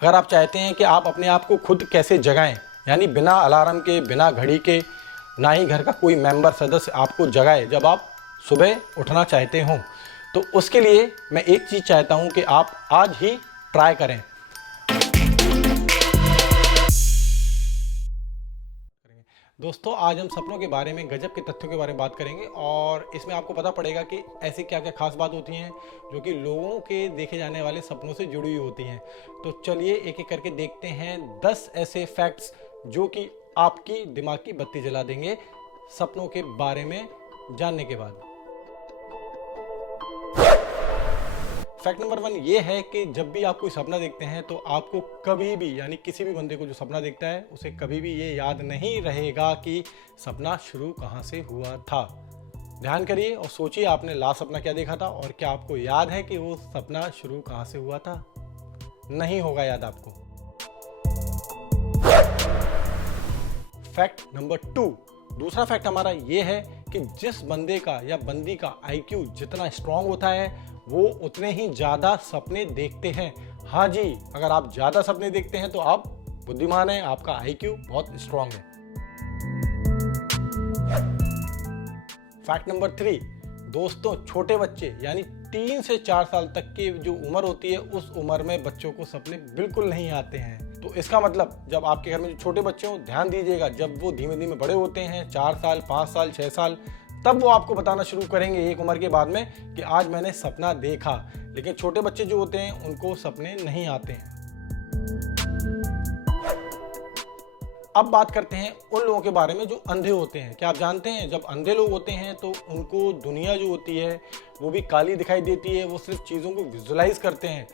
अगर आप चाहते हैं कि आप अपने आप को खुद कैसे जगाएं, यानी बिना अलार्म के, बिना घड़ी के, ना ही घर का कोई मेंबर सदस्य आपको जगाए जब आप सुबह उठना चाहते हों, तो उसके लिए मैं एक चीज़ चाहता हूं कि आप आज ही ट्राई करें। दोस्तों, आज हम सपनों के बारे में, गजब के तथ्यों के बारे में बात करेंगे और इसमें आपको पता पड़ेगा कि ऐसी क्या क्या खास बात होती हैं जो कि लोगों के देखे जाने वाले सपनों से जुड़ी हुई होती हैं। तो चलिए एक एक करके देखते हैं 10 ऐसे फैक्ट्स जो कि आपकी दिमाग की बत्ती जला देंगे सपनों के बारे में जानने के बाद। फैक्ट नंबर 1 ये है कि जब भी आप कोई सपना देखते हैं तो आपको कभी भी, यानी किसी भी बंदे को जो सपना देखता है उसे कभी भी ये याद नहीं रहेगा कि सपना शुरू कहाँ से हुआ था। ध्यान करिए और सोचिए, आपने लास्ट सपना क्या देखा था और क्या आपको याद है कि वो सपना शुरू कहाँ से हुआ था? नहीं होगा याद आपको। फैक्ट नंबर 2, दूसरा फैक्ट हमारा ये है कि जिस बंदे का या बंदी का आईक्यू जितना स्ट्रांग होता है वो उतने ही ज्यादा सपने देखते हैं। हाँ जी, अगर आप ज्यादा सपने देखते हैं तो आप बुद्धिमान हैं, आपका आईक्यू बहुत स्ट्रांग है। फैक्ट नंबर 3, दोस्तों, छोटे बच्चे यानी 3 से 4 साल तक की जो उम्र होती है उस उम्र में बच्चों को सपने बिल्कुल नहीं आते हैं। तो इसका मतलब जब आपके घर में जो छोटे बच्चे हो, ध्यान दीजिएगा, जब वो धीमे धीमे बड़े होते हैं, 4 साल, 5 साल, 6 साल, तब वो आपको बताना शुरू करेंगे एक उम्र के बाद में कि आज मैंने सपना देखा। लेकिन छोटे बच्चे जो होते हैं उनको सपने नहीं आते हैं। अब बात करते हैं उन लोगों के बारे में जो अंधे होते हैं। क्या आप जानते हैं, जब अंधे लोग होते हैं तो उनको दुनिया जो होती है वो भी काली दिखाई देती है। वो सिर्फ चीज़ों को विजुलाइज करते हैं।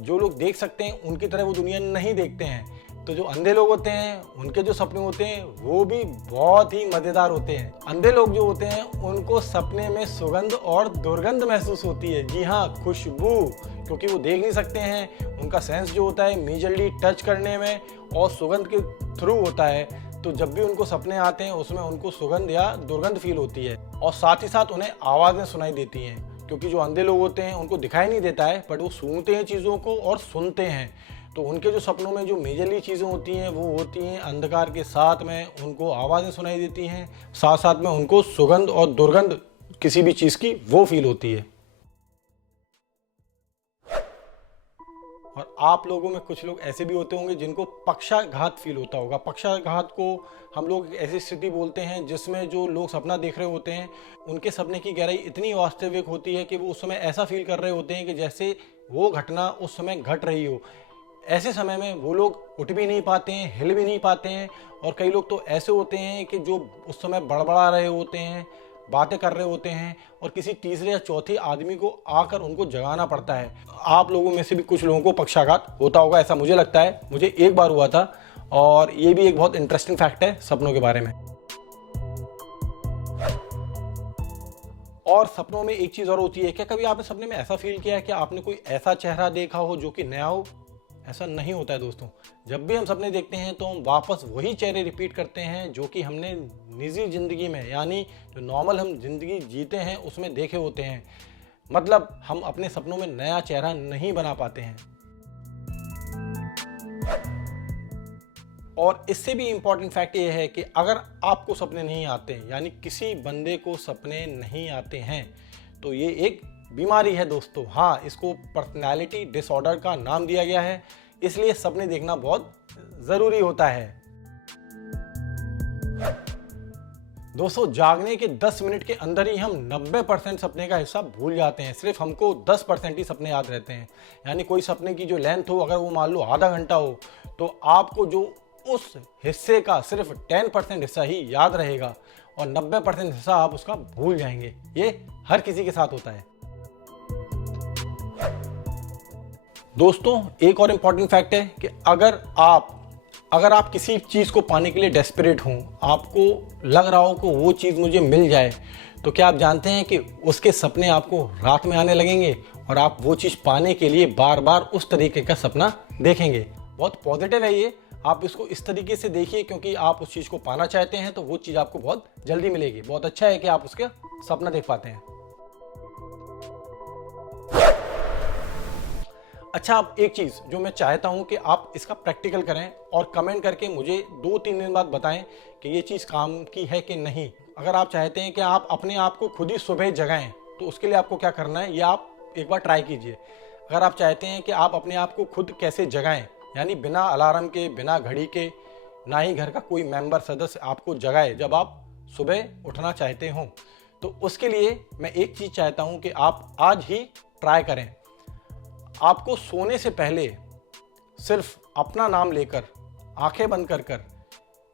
जो लोग देख सकते हैं उनकी तरह वो दुनिया नहीं देखते हैं। तो जो अंधे लोग होते हैं उनके जो सपने होते हैं वो भी बहुत ही मज़ेदार होते हैं। अंधे लोग जो होते हैं उनको सपने में सुगंध और दुर्गंध महसूस होती है। जी हाँ, खुशबू, क्योंकि वो देख नहीं सकते हैं। उनका सेंस जो होता है मेजरली टच करने में और सुगंध के थ्रू होता है। तो जब भी उनको सपने आते हैं उसमें उनको सुगंध या दुर्गंध फील होती है और साथ ही साथ उन्हें आवाज़ें सुनाई देती हैं। क्योंकि जो अंधे लोग होते हैं उनको दिखाई नहीं देता है, बट वो सूंघते हैं चीज़ों को और सुनते हैं। तो उनके जो सपनों में जो मेजरली चीज़ें होती हैं वो होती हैं अंधकार के साथ में, उनको आवाज़ें सुनाई देती हैं, साथ साथ में उनको सुगंध और दुर्गंध किसी भी चीज़ की वो फील होती है। और आप लोगों में कुछ लोग ऐसे भी होते होंगे जिनको पक्षाघात फील होता होगा। पक्षाघात को हम लोग ऐसी स्थिति बोलते हैं जिसमें जो लोग सपना देख रहे होते हैं उनके सपने की गहराई इतनी वास्तविक होती है कि वो उस समय ऐसा फील कर रहे होते हैं कि जैसे वो घटना उस समय घट रही हो। ऐसे समय में वो लोग उठ भी नहीं पाते हैं, हिल भी नहीं पाते हैं। और कई लोग तो ऐसे होते हैं कि जो उस समय बड़बड़ा रहे होते हैं, बातें कर रहे होते हैं और किसी तीसरे या चौथे आदमी को आकर उनको जगाना पड़ता है। आप लोगों में से भी कुछ लोगों को पक्षाघात होता होगा, ऐसा मुझे लगता है। मुझे एक बार हुआ था और ये भी एक बहुत इंटरेस्टिंग फैक्ट है सपनों के बारे में। और सपनों में एक चीज़ और होती है, क्या कभी आपने सपने में ऐसा फील किया है कि आपने कोई ऐसा चेहरा देखा हो जो कि नया हो? ऐसा नहीं होता है दोस्तों। जब भी हम सपने देखते हैं तो हम वापस वही चेहरे रिपीट करते हैं जो कि हमने निजी जिंदगी में, यानी जो नॉर्मल हम जिंदगी जीते हैं उसमें देखे होते हैं। मतलब हम अपने सपनों में नया चेहरा नहीं बना पाते हैं। और इससे भी इंपॉर्टेंट फैक्ट ये है कि अगर आपको सपने नहीं आते, यानी किसी बंदे को सपने नहीं आते हैं, तो ये एक बीमारी है दोस्तों। हाँ, इसको पर्सनैलिटी डिसऑर्डर का नाम दिया गया है। इसलिए सपने देखना बहुत ज़रूरी होता है। दोस्तों, जागने के 10 मिनट के अंदर ही हम 90% सपने का हिस्सा भूल जाते हैं। सिर्फ हमको 10% ही सपने याद रहते हैं। यानी कोई सपने की जो लेंथ हो, अगर वो मान लो आधा घंटा हो, तो आपको जो उस हिस्से का सिर्फ 10% हिस्सा ही याद रहेगा और 90% हिस्सा आप उसका भूल जाएंगे। ये हर किसी के साथ होता है। दोस्तों, एक और इम्पॉर्टेंट फैक्ट है कि अगर आप किसी चीज़ को पाने के लिए डेस्परेट हों, आपको लग रहा हो कि वो चीज़ मुझे मिल जाए, तो क्या आप जानते हैं कि उसके सपने आपको रात में आने लगेंगे और आप वो चीज़ पाने के लिए बार बार उस तरीके का सपना देखेंगे। बहुत पॉजिटिव है ये। आप इसको इस तरीके से देखिए, क्योंकि आप उस चीज़ को पाना चाहते हैं तो वो चीज़ आपको बहुत जल्दी मिलेगी। बहुत अच्छा है कि आप उसका सपना देख पाते हैं। अच्छा, अब एक चीज़ जो मैं चाहता हूं कि आप इसका प्रैक्टिकल करें और कमेंट करके मुझे 2-3 दिन बाद बताएं कि ये चीज़ काम की है कि नहीं। अगर आप चाहते हैं कि आप अपने आप को खुद ही सुबह जगाएं तो उसके लिए आपको क्या करना है, ये आप एक बार ट्राई कीजिए। अगर आप चाहते हैं कि आप अपने आप को खुद कैसे जगाएं, यानी बिना अलार्म के, बिना घड़ी के, ना ही घर का कोई मेंबर सदस्य आपको जगाए जब आप सुबह उठना चाहते हो, तो उसके लिए मैं एक चीज़ चाहता हूं कि आप आज ही ट्राई करें। आपको सोने से पहले सिर्फ अपना नाम लेकर आंखें बंद कर कर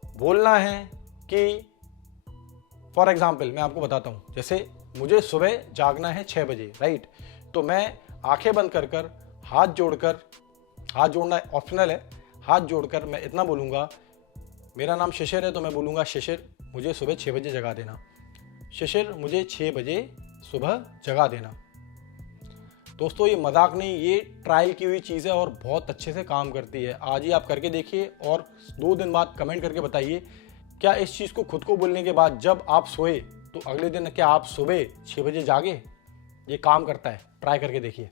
बोलना है कि फॉर एग्जाम्पल मैं आपको बताता हूँ, जैसे मुझे सुबह जागना है 6 बजे, राइट। तो मैं आंखें बंद कर कर हाथ जोड़ना ऑप्शनल है, हाथ जोड़कर मैं इतना बोलूँगा, मेरा नाम शिशिर है तो मैं बोलूँगा शिशिर मुझे सुबह 6 बजे जगा देना, शिशिर मुझे 6 बजे सुबह जगा देना। दोस्तों ये मजाक नहीं, ये ट्रायल की हुई चीज़ है और बहुत अच्छे से काम करती है। आज ही आप करके देखिए और 2 दिन बाद कमेंट करके बताइए क्या इस चीज़ को खुद को बोलने के बाद जब आप सोए तो अगले दिन क्या आप सुबह 6 बजे जागे। ये काम करता है, ट्राई करके देखिए।